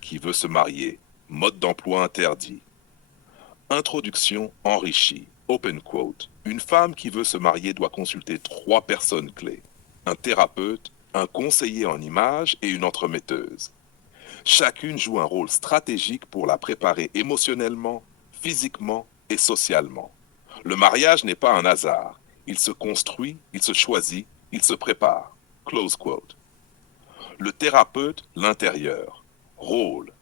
qui veut se marier, mode d'emploi interdit. Introduction enrichie, open quote. Une femme qui veut se marier doit consulter 3 personnes clés. Un thérapeute, un conseiller en images et une entremetteuse. Chacune joue un rôle stratégique pour la préparer émotionnellement, physiquement et socialement. Le mariage n'est pas un hasard. Il se construit, il se choisit, il se prépare. Close quote. Le thérapeute, l'intérieur. Rôle.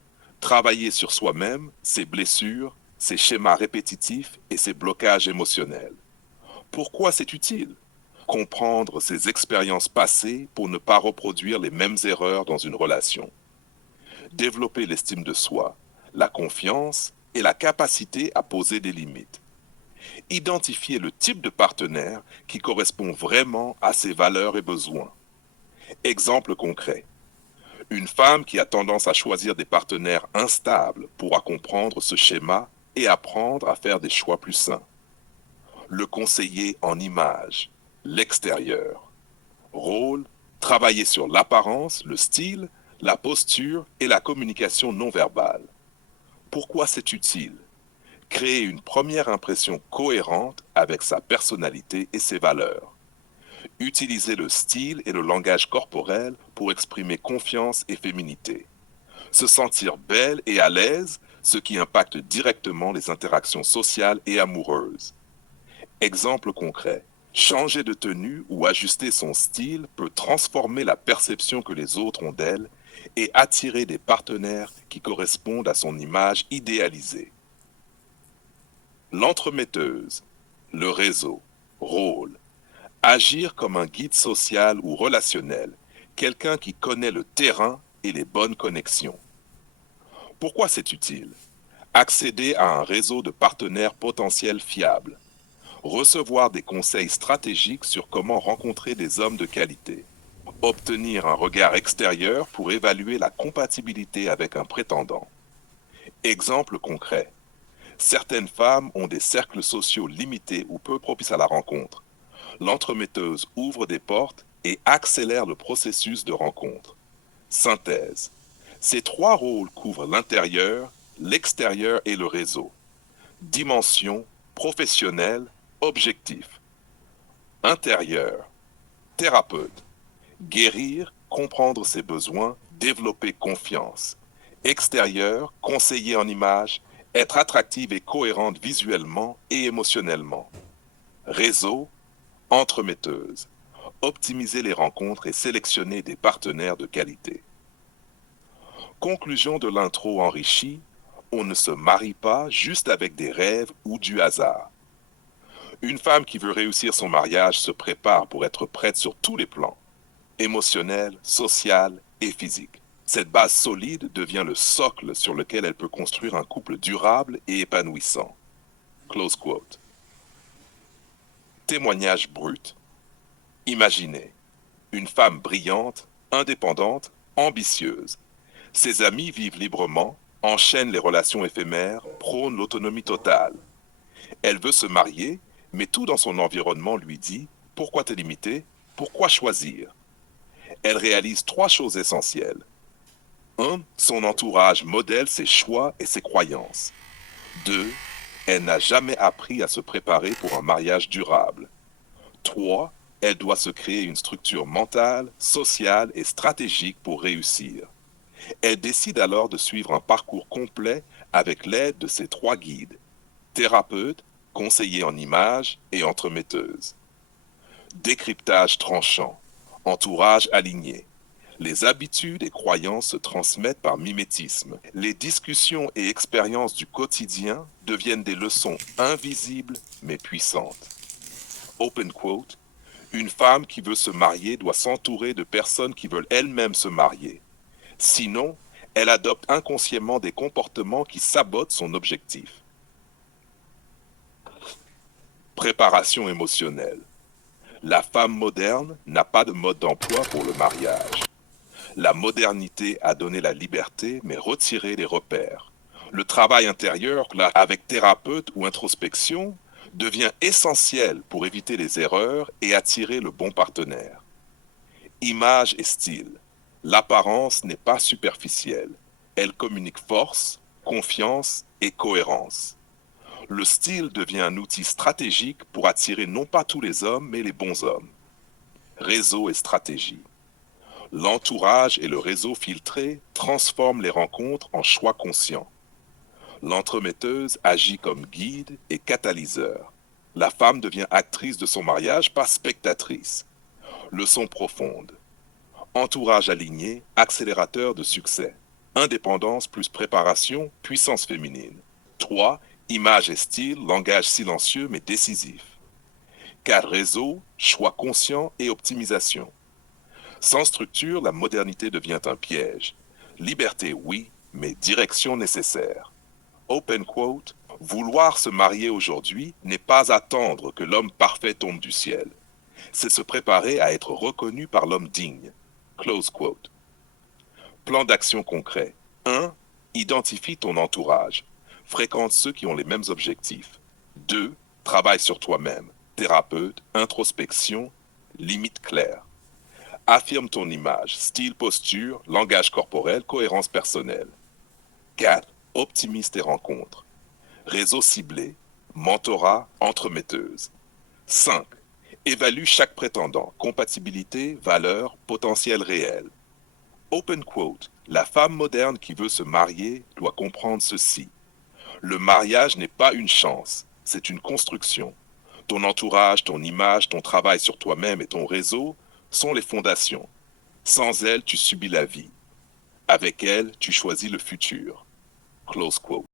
Travailler sur soi-même, ses blessures, ses schémas répétitifs et ses blocages émotionnels. Pourquoi c'est utile? Comprendre ses expériences passées pour ne pas reproduire les mêmes erreurs dans une relation. Développer l'estime de soi, la confiance et la capacité à poser des limites. Identifier le type de partenaire qui correspond vraiment à ses valeurs et besoins. Exemple concret. Une femme qui a tendance à choisir des partenaires instables pourra comprendre ce schéma et apprendre à faire des choix plus sains. Le conseiller en image, l'extérieur. Rôle, travailler sur l'apparence, le style, la posture et la communication non verbale. Pourquoi c'est utile? Créer une première impression cohérente avec sa personnalité et ses valeurs. Utiliser le style et le langage corporel pour exprimer confiance et féminité. Se sentir belle et à l'aise, ce qui impacte directement les interactions sociales et amoureuses. Exemple concret. Changer de tenue ou ajuster son style peut transformer la perception que les autres ont d'elle et attirer des partenaires qui correspondent à son image idéalisée. L'entremetteuse, le réseau, rôle. Agir comme un guide social ou relationnel, quelqu'un qui connaît le terrain et les bonnes connexions. Pourquoi c'est utile? Accéder à un réseau de partenaires potentiels fiables. Recevoir des conseils stratégiques sur comment rencontrer des hommes de qualité. Obtenir un regard extérieur pour évaluer la compatibilité avec un prétendant. Exemple concret. Certaines femmes ont des cercles sociaux limités ou peu propices à la rencontre. L'entremetteuse ouvre des portes et accélère le processus de rencontre. Synthèse. Ces 3 rôles couvrent l'intérieur, l'extérieur et le réseau. Dimension, professionnelle, objectif. Intérieur, thérapeute. Guérir, comprendre ses besoins, développer confiance. Extérieur, conseiller en image, être attractive et cohérente visuellement et émotionnellement. Réseau, entremetteuse. Optimiser les rencontres et sélectionner des partenaires de qualité. Conclusion de l'intro enrichie, on ne se marie pas juste avec des rêves ou du hasard. Une femme qui veut réussir son mariage se prépare pour être prête sur tous les plans, émotionnel, social et physique. Cette base solide devient le socle sur lequel elle peut construire un couple durable et épanouissant. Close quote. Témoignage brut. Imaginez une femme brillante, indépendante, ambitieuse. Ses amis vivent librement, enchaînent les relations éphémères, prônent l'autonomie totale. Elle veut se marier, mais tout dans son environnement lui dit « Pourquoi te limiter? Pourquoi choisir ?» Elle réalise 3 choses essentielles. 1. Son entourage modèle ses choix et ses croyances. 2. Elle n'a jamais appris à se préparer pour un mariage durable. 3. Elle doit se créer une structure mentale, sociale et stratégique pour réussir. Elle décide alors de suivre un parcours complet avec l'aide de ses 3 guides, thérapeute, conseiller en images et entremetteuse. Décryptage tranchant, entourage aligné. Les habitudes et croyances se transmettent par mimétisme. Les discussions et expériences du quotidien deviennent des leçons invisibles mais puissantes. Open quote. Une femme qui veut se marier doit s'entourer de personnes qui veulent elles-mêmes se marier. Sinon, elle adopte inconsciemment des comportements qui sabotent son objectif. Préparation émotionnelle. La femme moderne n'a pas de mode d'emploi pour le mariage. La modernité a donné la liberté, mais retiré les repères. Le travail intérieur, là, avec thérapeute ou introspection, devient essentiel pour éviter les erreurs et attirer le bon partenaire. Image et style. L'apparence n'est pas superficielle. Elle communique force, confiance et cohérence. Le style devient un outil stratégique pour attirer non pas tous les hommes, mais les bons hommes. Réseau et stratégie. L'entourage et le réseau filtré transforment les rencontres en choix conscients. L'entremetteuse agit comme guide et catalyseur. La femme devient actrice de son mariage, pas spectatrice. Leçon profonde. Entourage aligné, accélérateur de succès. Indépendance plus préparation, puissance féminine. 3. Image et style, langage silencieux mais décisif. 4. Réseau, choix conscient et optimisation. Sans structure, la modernité devient un piège. Liberté, oui, mais direction nécessaire. Open quote, vouloir se marier aujourd'hui n'est pas attendre que l'homme parfait tombe du ciel. C'est se préparer à être reconnu par l'homme digne. Close quote. Plan d'action concret. 1. Identifie ton entourage. Fréquente ceux qui ont les mêmes objectifs. 2. Travaille sur toi-même. Thérapeute, introspection, limite claire. Affirme ton image, style, posture, langage corporel, cohérence personnelle. 4. Optimise tes rencontres. Réseau ciblé, mentorat, entremetteuse. 5. Évalue chaque prétendant, compatibilité, valeur, potentiel réel. Open quote, la femme moderne qui veut se marier doit comprendre ceci. Le mariage n'est pas une chance, c'est une construction. Ton entourage, ton image, ton travail sur toi-même et ton réseau sont les fondations. Sans elles, tu subis la vie. Avec elles, tu choisis le futur. Close quote.